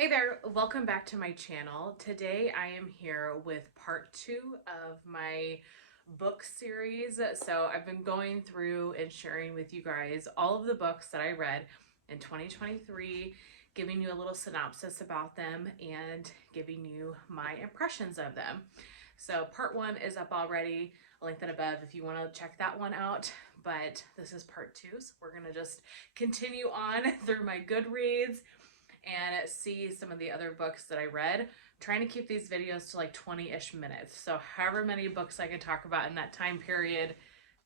Hey there, welcome back to my channel. Today I am here with part two of my book series. So I've been going through and sharing with you guys all of the books that I read in 2023, giving you a little synopsis about them and giving you my impressions of them. So part one is up already. I'll link that above if you want to check that one out. But this is part two, so we're going to just continue on through my Goodreads and see some of the other books that I read. I'm trying to keep these videos to like 20-ish minutes. So however many books I can talk about in that time period,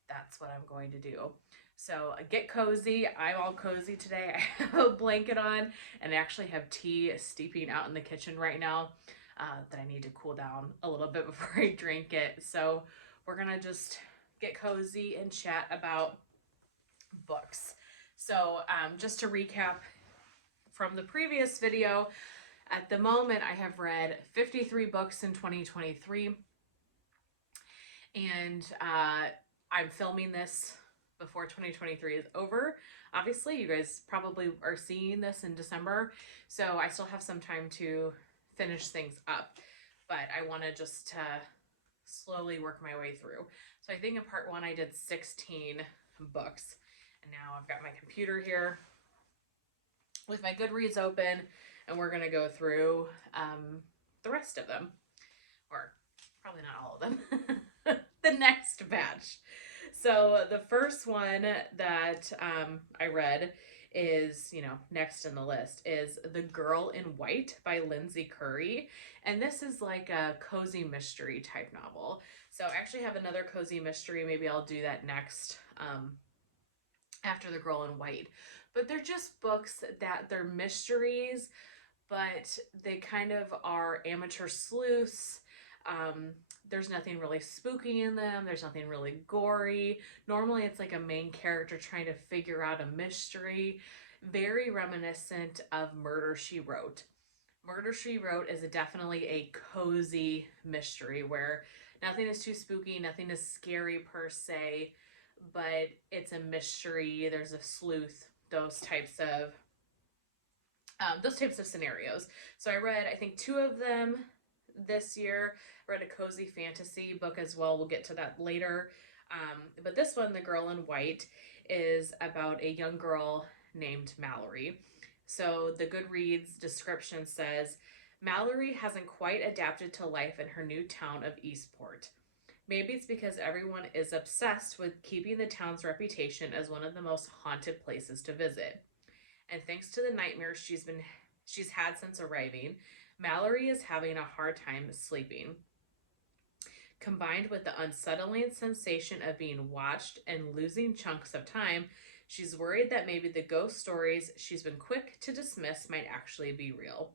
that's what I'm going to do. So get cozy. I'm all cozy today. I have a blanket on and I actually have tea steeping out in the kitchen right now that I need to cool down a little bit before I drink it. So we're gonna just get cozy and chat about books. So just to recap, from the previous video, at the moment I have read 53 books in 2023, and I'm filming this before 2023 is over. Obviously, you guys probably are seeing this in December, so I still have some time to finish things up, but I want to just slowly work my way through. So I think in part one I did 16 books, and now I've got my computer here with my Goodreads open, and we're gonna go through the rest of them, or probably not all of them, the next batch. So the first one that I read is, next in the list is The Girl in White by Lindsay Curry. And this is like a cozy mystery type novel. So I actually have another cozy mystery. Maybe I'll do that next after The Girl in White. But they're just books that they're mysteries, but they kind of are amateur sleuths. There's nothing really spooky in them. There's nothing really gory. Normally it's like a main character trying to figure out a mystery. Very reminiscent of Murder, She Wrote. Murder, She Wrote is definitely a cozy mystery where nothing is too spooky, nothing is scary per se, but it's a mystery. There's a sleuth, those types of scenarios. So I read, I think, two of them this year. I read a cozy fantasy book as well. We'll get to that later. But this one, The Girl in White, is about a young girl named Mallory. So the Goodreads description says, Mallory hasn't quite adapted to life in her new town of Eastport. Maybe it's because everyone is obsessed with keeping the town's reputation as one of the most haunted places to visit. And thanks to the nightmares she's had since arriving, Mallory is having a hard time sleeping. Combined with the unsettling sensation of being watched and losing chunks of time, she's worried that maybe the ghost stories she's been quick to dismiss might actually be real.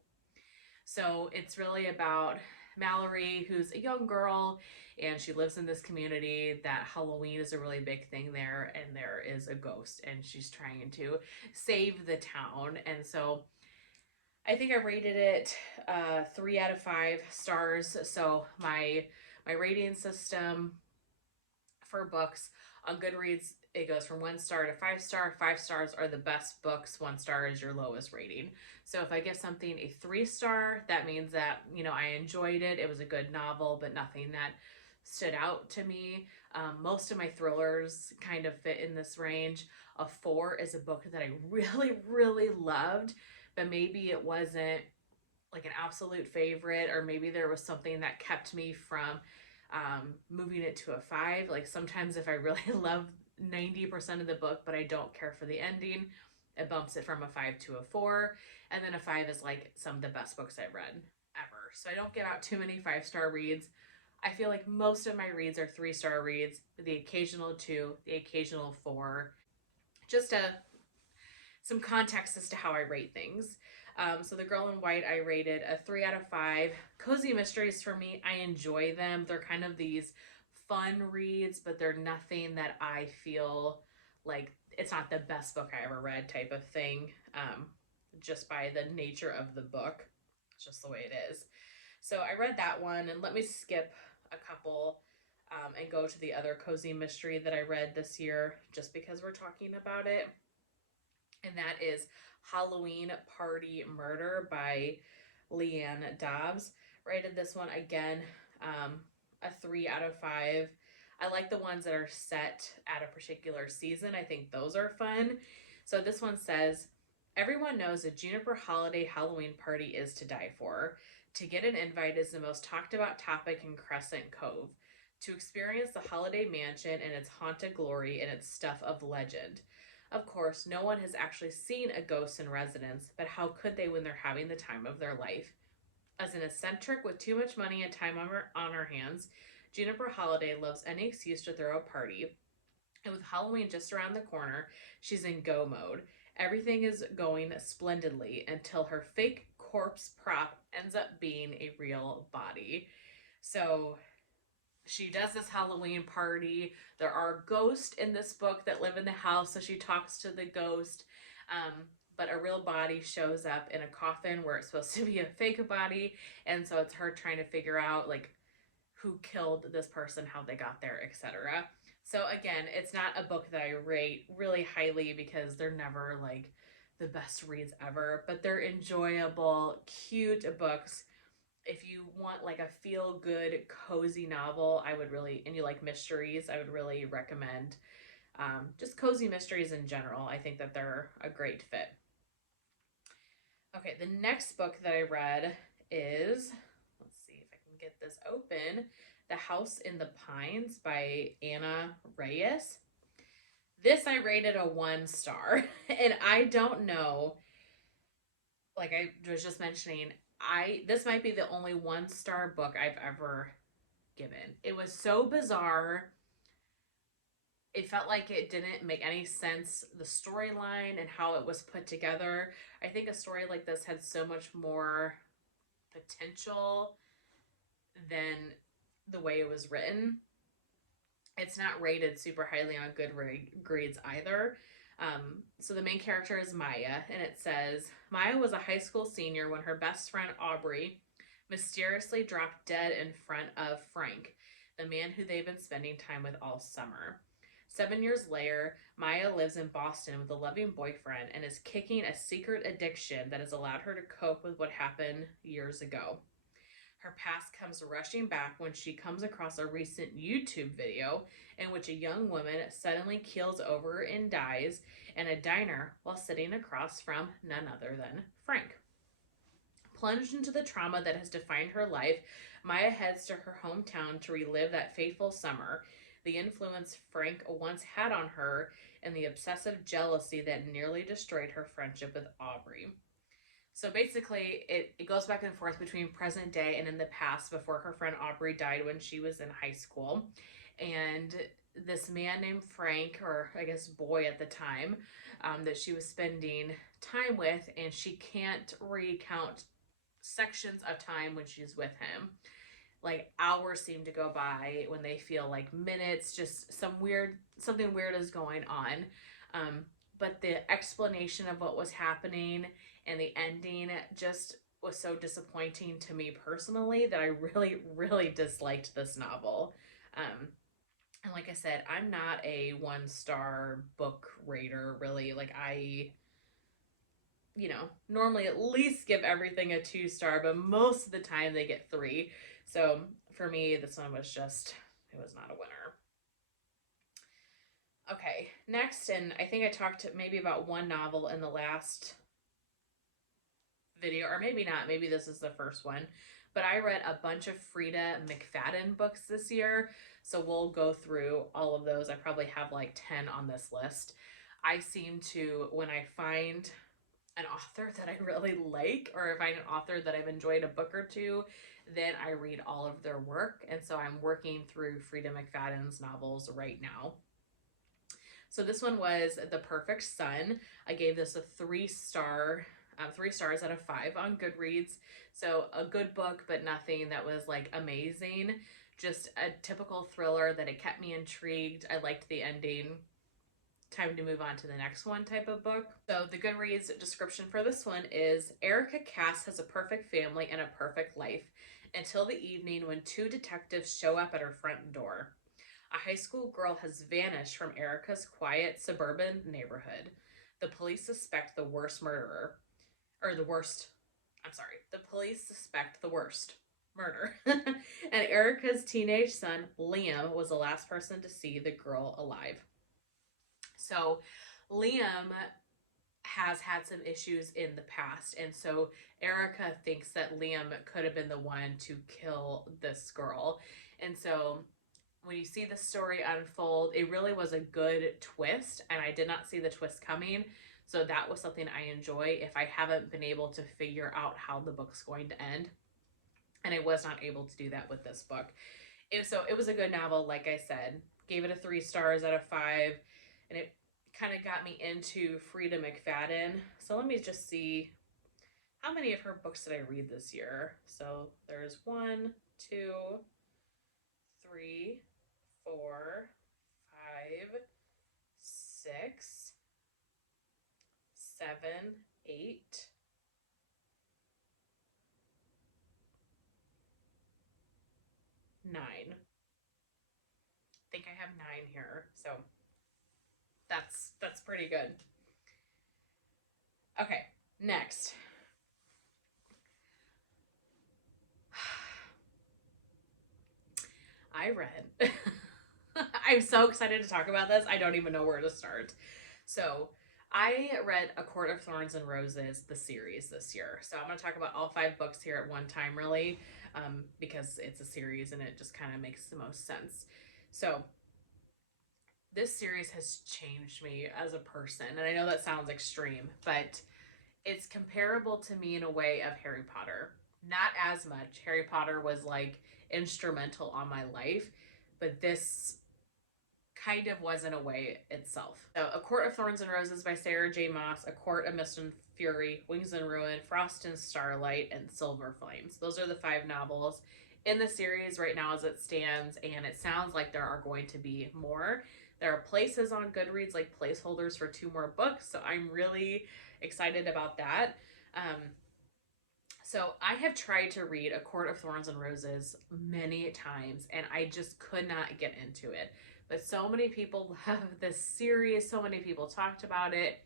So it's really about Mallory, who's a young girl, and she lives in this community that Halloween is a really big thing there, and there is a ghost, and she's trying to save the town. And so I think I rated it 3 out of 5 stars. So my rating system for books on Goodreads, it goes from 1 star to 5 star. 5 stars are the best books. 1 star is your lowest rating. So if I give something a 3 star, that means that, I enjoyed it. It was a good novel, but nothing that stood out to me. Most of my thrillers kind of fit in this range. A 4 is a book that I really, really loved, but maybe it wasn't like an absolute favorite, or maybe there was something that kept me from moving it to a 5. Like sometimes if I really love 90% of the book, but I don't care for the ending, it bumps it from a 5 to a 4. And then a 5 is like some of the best books I've read ever. So I don't give out too many 5-star reads. I feel like most of my reads are 3-star reads, the occasional 2, the occasional 4. Just some context as to how I rate things. So The Girl in White, I rated a 3 out of 5. Cozy mysteries for me, I enjoy them. They're kind of these fun reads, but they're nothing that I feel like it's not the best book I ever read type of thing, just by the nature of the book. It's just the way it is. So I read that one, and let me skip a couple and go to the other cozy mystery that I read this year, just because we're talking about it. and that is Halloween Party Murder by Leanne Dobbs. Rated this one again a 3 out of 5. I like the ones that are set at a particular season. I think those are fun. So this one says, everyone knows a Juniper Holiday Halloween party is to die for. To get an invite is the most talked about topic in Crescent Cove. To experience the Holiday Mansion and its haunted glory and its stuff of legend. Of course, no one has actually seen a ghost in residence, but how could they when they're having the time of their life? As an eccentric with too much money and time on her hands, Juniper Holiday loves any excuse to throw a party. And with Halloween just around the corner, she's in go mode. Everything is going splendidly until her fake corpse prop ends up being a real body. So she does this Halloween party. There are ghosts in this book that live in the house, so she talks to the ghost. But a real body shows up in a coffin where it's supposed to be a fake body, and so it's her trying to figure out like who killed this person, how they got there, etc. So again, it's not a book that I rate really highly because they're never like the best reads ever, but they're enjoyable, cute books. If you want like a feel good, cozy novel, I would really, and you like mysteries, I would really recommend just cozy mysteries in general. I think that they're a great fit. Okay, the next book that I read is, let's see if I can get this open, The House in the Pines by Anna Reyes. This I rated a 1 star, and I don't know, like I was just mentioning, this might be the only 1 star book I've ever given. It was so bizarre. It felt like it didn't make any sense, the storyline and how it was put together. I think a story like this had so much more potential than the way it was written. It's not rated super highly on Goodreads either. So the main character is Maya, and it says Maya was a high school senior when her best friend Aubrey mysteriously dropped dead in front of Frank, the man who they've been spending time with all summer. 7 years later, Maya lives in Boston with a loving boyfriend and is kicking a secret addiction that has allowed her to cope with what happened years ago. Her past comes rushing back when she comes across a recent YouTube video in which a young woman suddenly keels over and dies in a diner while sitting across from none other than Frank. Plunged into the trauma that has defined her life, Maya heads to her hometown to relive that fateful summer, the influence Frank once had on her, and the obsessive jealousy that nearly destroyed her friendship with Aubrey. So basically, it goes back and forth between present day and in the past before her friend Aubrey died when she was in high school. And this man named Frank, or I guess boy at the time, that she was spending time with, and she can't recount sections of time when she's with him. Like hours seem to go by when they feel like minutes, just something weird is going on. But the explanation of what was happening and the ending just was so disappointing to me personally that I really, really disliked this novel. And like I said, I'm not a 1 star book rater, really. Like, normally at least give everything a 2 star, but most of the time they get 3. So for me, this one was just, it was not a winner. Okay, next, and I think I talked maybe about one novel in the last video, or maybe not, maybe this is the first one, but I read a bunch of Frida McFadden books this year, so we'll go through all of those. I probably have like 10 on this list. I seem to, when I find an author that I really like, or if I find an author that I've enjoyed a book or two, then I read all of their work, and so I'm working through Frida McFadden's novels right now. So this one was The Perfect Son. I gave this a 3 star, 3 stars out of 5 on Goodreads. So a good book, but nothing that was like amazing. Just a typical thriller that it kept me intrigued. I liked the ending. Time to move on to the next one type of book. So the Goodreads description for this one is Erica Cass has a perfect family and a perfect life until the evening when 2 detectives show up at her front door. A high school girl has vanished from Erica's quiet suburban neighborhood. The police suspect the worst murderer, or the worst, I'm sorry, the police suspect the worst murder. And Erica's teenage son, Liam, was the last person to see the girl alive. So Liam has had some issues in the past, and so Erica thinks that Liam could have been the one to kill this girl. And so when you see the story unfold, it really was a good twist, and I did not see the twist coming. So that was something I enjoy if I haven't been able to figure out how the book's going to end. And I was not able to do that with this book. So it was a good novel, like I said. Gave it a 3 stars out of 5, and it kind of got me into Frida McFadden. So let me just see, how many of her books did I read this year? So there's 1, 2, 3, 4, 5, 6, 7, 8, 9. I think I have 9 here. So that's pretty good. Okay, next. I read. I'm so excited to talk about this. I don't even know where to start. So, I read A Court of Thorns and Roses, the series, this year. So, I'm going to talk about all 5 books here at one time, really, because it's a series and it just kind of makes the most sense. So, this series has changed me as a person. And I know that sounds extreme, but it's comparable to me in a way of Harry Potter. Not as much. Harry Potter was like instrumental on my life, but this kind of was in a way itself. So, A Court of Thorns and Roses by Sarah J. Maas, A Court of Mist and Fury, Wings and Ruin, Frost and Starlight, and Silver Flames. Those are the 5 novels in the series right now as it stands, and it sounds like there are going to be more. There are places on Goodreads, like placeholders for 2 more books, so I'm really excited about that. So I have tried to read A Court of Thorns and Roses many times, and I just could not get into it. But so many people love this series, so many people talked about it.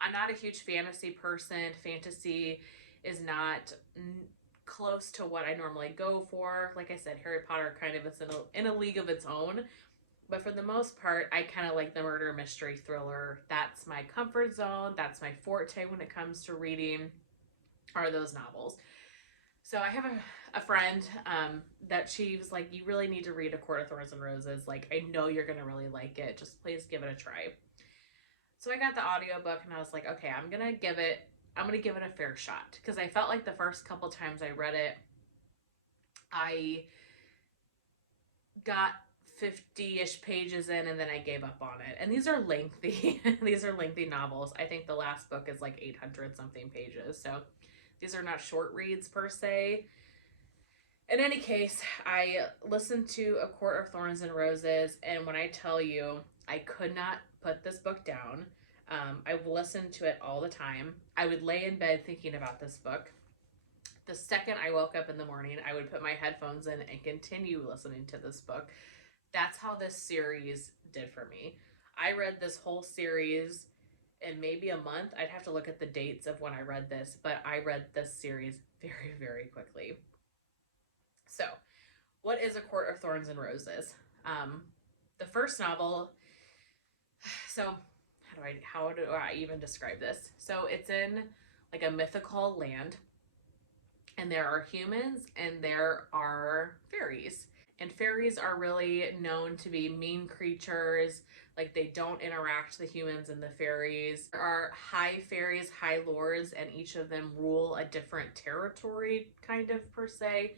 I'm not a huge fantasy person. Fantasy is not close to what I normally go for. Like I said, Harry Potter kind of is in a league of its own. But for the most part, I kind of like the murder mystery thriller. That's my comfort zone. That's my forte when it comes to reading, are those novels. So I have a friend that she was like, you really need to read A Court of Thorns and Roses. Like, I know you're going to really like it. Just please give it a try. So I got the audiobook and I was like, okay, I'm going to give it a fair shot. Because I felt like the first couple times I read it, I got 50-ish pages in and then I gave up on it. And these are lengthy. These are lengthy novels. I think the last book is like 800 something pages. So these are not short reads per se. In any case, I listened to A Court of Thorns and Roses, and when I tell you, I could not put this book down. I've listened to it all the time. I would lay in bed thinking about this book. The second I woke up in the morning, I would put my headphones in and continue listening to this book. That's how this series did for me. I read this whole series in maybe a month. I'd have to look at the dates of when I read this, but I read this series very, very quickly. So, what is A Court of Thorns and Roses? The first novel, so how do I even describe this? So it's in like a mythical land, and there are humans and there are fairies. And fairies are really known to be mean creatures. Like, they don't interact, the humans and the fairies. There are high fairies, high lords, and each of them rule a different territory, kind of, per se.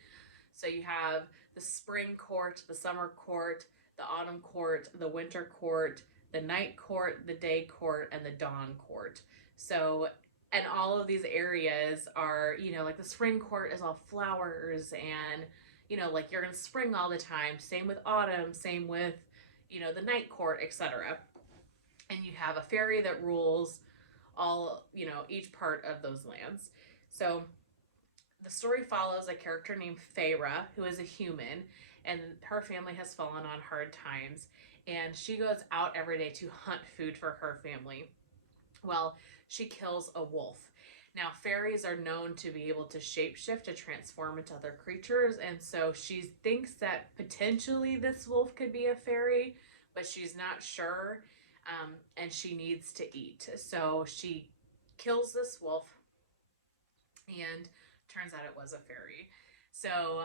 So you have the spring court, the summer court, the autumn court, the winter court, the night court, the day court, and the dawn court. So, and all of these areas are, like the spring court is all flowers and, like you're in spring all the time. Same with autumn, same with, the night court, etc. And you have a fairy that rules all, each part of those lands. So the story follows a character named Feyre, who is a human, and her family has fallen on hard times. And she goes out every day to hunt food for her family. Well, she kills a wolf. Now, fairies are known to be able to shapeshift to transform into other creatures, and so she thinks that potentially this wolf could be a fairy, but she's not sure, and she needs to eat. So she kills this wolf, and turns out it was a fairy. So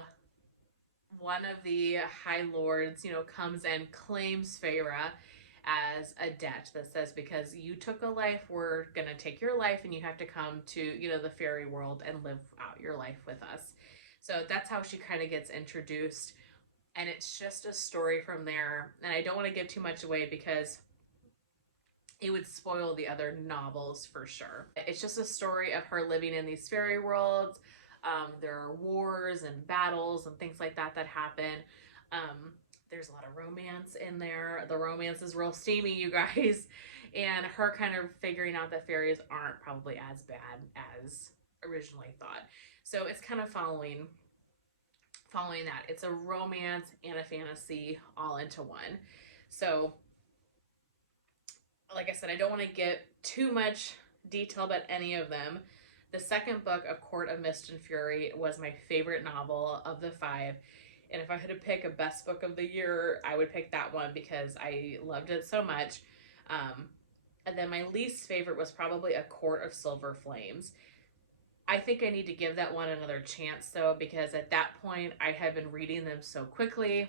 one of the High Lords, comes and claims Feyre as a debt that says, because you took a life, we're gonna take your life, and you have to come to the fairy world and live out your life with us. So that's how she kind of gets introduced, and it's just a story from there. And I don't want to give too much away because it would spoil the other novels for sure. It's just a story of her living in these fairy worlds. There are wars and battles and things like that that happen. There's a lot of romance in there. The romance is real steamy, you guys. And her kind of figuring out that fairies aren't probably as bad as originally thought. So it's kind of following that. It's a romance and a fantasy all into one. So like I said, I don't want to get too much detail about any of them. The second book of Court of Mist and Fury was my favorite novel of the 5. And if I had to pick a best book of the year, I would pick that one because I loved it so much. And then my least favorite was probably A Court of Silver Flames. I think I need to give that one another chance though, because at that point I had been reading them so quickly.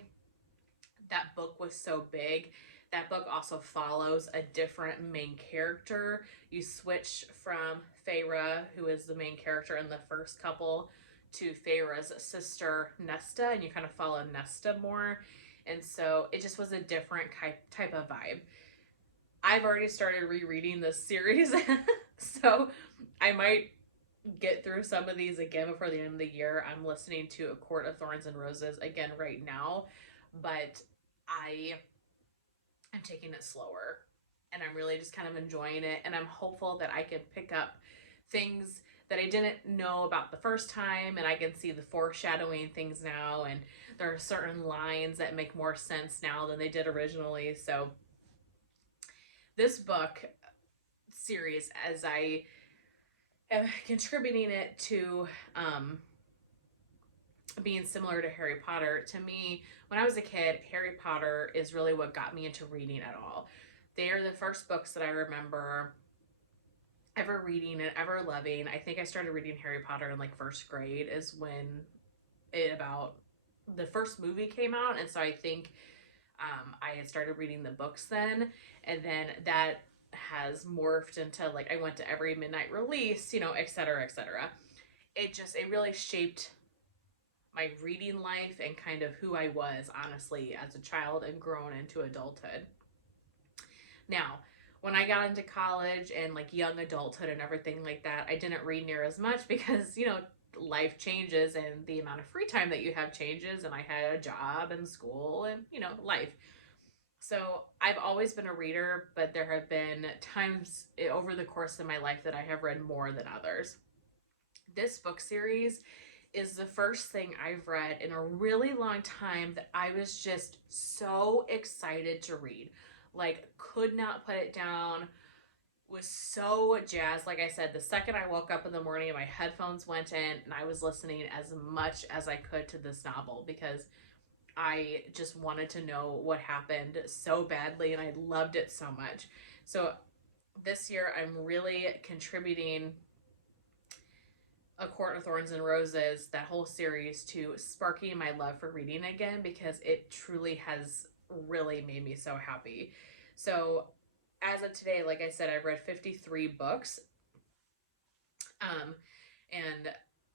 That book was so big. That book also follows a different main character. You switch from Feyre, who is the main character in the first couple, to Feyre's sister Nesta, and you kind of follow Nesta more. And so it just was a different type of vibe. I've already started rereading this series, so I might get through some of these again before the end of the year. I'm listening to A Court of Thorns and Roses again right now, but I'm taking it slower, and I'm really just kind of enjoying it, and I'm hopeful that I can pick up things that I didn't know about the first time, and I can see the foreshadowing things now, and there are certain lines that make more sense now than they did originally. So this book series, as I am contributing it to being similar to Harry Potter, to me, when I was a kid, Harry Potter is really what got me into reading at all. They are the first books that I remember ever reading and ever loving. I think I started reading Harry Potter in like first grade is when the first movie came out, and so I think I had started reading the books then, and then that has morphed into like I went to every midnight release, etc., etc. It really shaped my reading life and kind of who I was, honestly, as a child and grown into adulthood. Now, when I got into college and like young adulthood and everything like that, I didn't read near as much because, life changes and the amount of free time that you have changes. And I had a job and school and, life. So I've always been a reader, but there have been times over the course of my life that I have read more than others. This book series is the first thing I've read in a really long time that I was just so excited to read. Like, could not put it down, was so jazzed. Like I said, the second I woke up in the morning, my headphones went in and I was listening as much as I could to this novel because I just wanted to know what happened so badly and I loved it so much. So this year I'm really contributing A Court of Thorns and Roses, that whole series, to sparking my love for reading again because it truly has really made me so happy. So as of today, like I said, I've read 53 books. And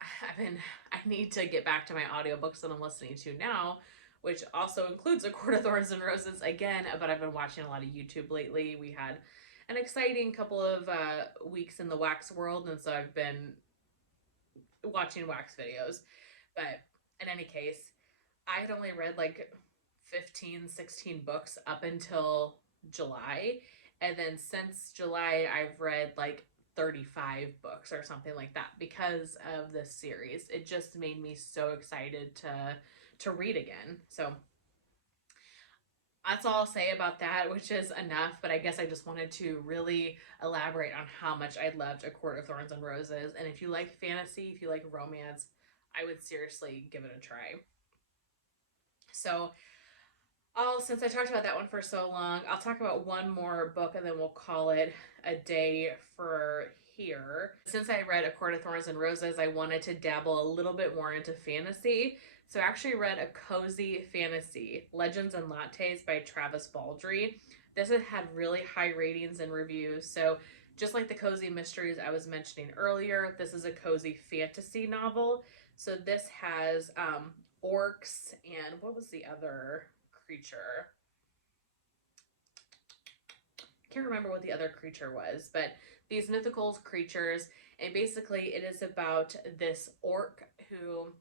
I need to get back to my audiobooks that I'm listening to now, which also includes A Court of Thorns and Roses again, but I've been watching a lot of YouTube lately. We had an exciting couple of weeks in the wax world, and so I've been watching wax videos. But in any case, I had only read like 15, 16 books up until July. And then since July, I've read like 35 books or something like that because of this series. It just made me so excited to read again. So That's all I'll say about that, which is enough. But I guess I just wanted to really elaborate on how much I loved A Court of Thorns and Roses. And if you like fantasy, if you like romance, I would seriously give it a try. So, since I talked about that one for so long, I'll talk about one more book and then we'll call it a day for here. Since I read A Court of Thorns and Roses, I wanted to dabble a little bit more into fantasy. So I actually read A Cozy Fantasy, Legends and Lattes by Travis Baldree. This has had really high ratings and reviews. So just like the cozy mysteries I was mentioning earlier, this is a cozy fantasy novel. So this has orcs and what was the other creature? Can't remember what the other creature was, but these mythical creatures, and basically it is about this orc who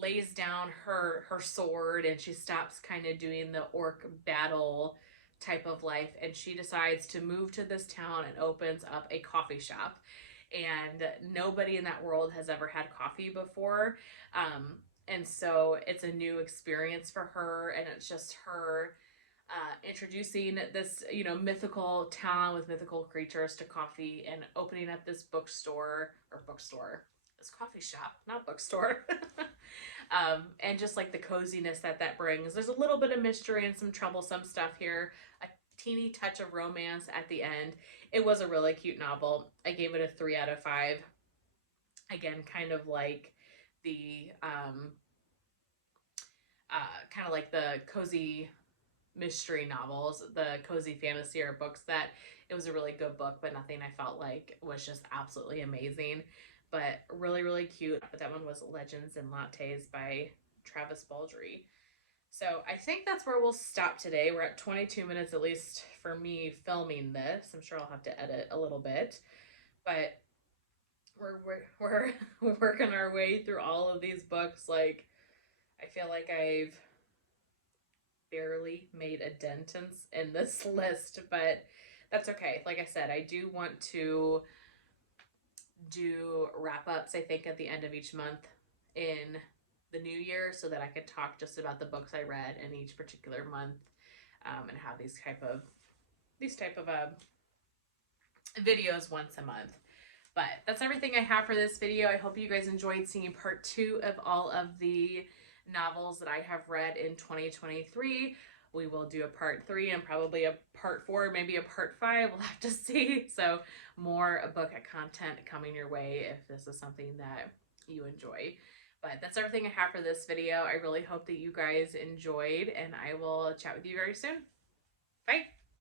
lays down her sword and she stops kind of doing the orc battle type of life, and she decides to move to this town and opens up a coffee shop, and nobody in that world has ever had coffee before. And so it's a new experience for her, and it's just her introducing this, mythical town with mythical creatures to coffee and opening up this this coffee shop, not bookstore. And just like the coziness that brings. There's a little bit of mystery and some troublesome stuff here. A teeny touch of romance at the end. It was a really cute novel. I gave it a 3 out of 5. Again, kind of like the cozy mystery novels, the cozy fantasy or books that it was a really good book, but nothing I felt like was just absolutely amazing. But really, really cute. But that one was Legends and Lattes by Travis Baldree. So I think that's where we'll stop today. We're at 22 minutes, at least for me filming this. I'm sure I'll have to edit a little bit, but we're working our way through all of these books. Like, I feel like I've barely made a dent in this list, but that's okay. Like I said, I do want to do wrap ups, I think, at the end of each month in the new year so that I could talk just about the books I read in each particular month, and have these type of videos once a month. But that's everything I have for this video. I hope you guys enjoyed seeing part 2 of all of the novels that I have read in 2023. We will do a part 3 and probably a part 4, maybe a part 5. We'll have to see. So more book content coming your way if this is something that you enjoy. But that's everything I have for this video. I really hope that you guys enjoyed, and I will chat with you very soon. Bye.